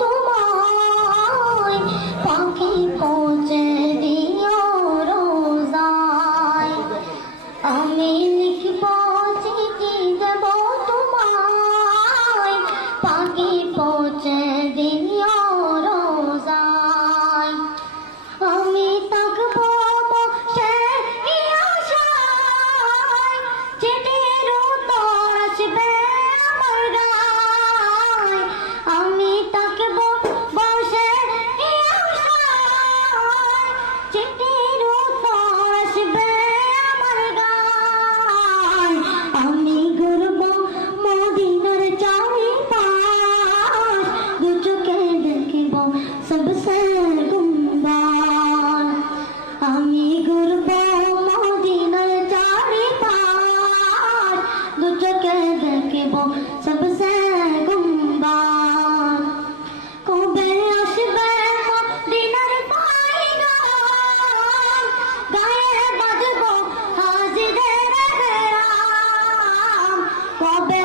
তোমায় পাখি পৌঁছে দিও রোজায়, আমি লিখব চিঠি দেব তোমায় পাখি পৌঁছে দিও রোজায়, আমি থাকবো বসে আশায়, চিঠির উত্তর আসবে আমার গায়ে, আমি থাকবো বসে আশায়, চিঠির উত্তর আসবে আমার গায়ে, আমি ঘুরবো মদিনার চারিপাশ, দু চোখে দেখব সবসে গুম্বাদ, আমি ঘুরবো মদিনার চারিপাশ, দু চোখে দেখব সবসে গুম্বাদ, কবে আসবে মদিনার পয়গাম, গায়ে বাজবো হাজিদের গ্রাম, কবে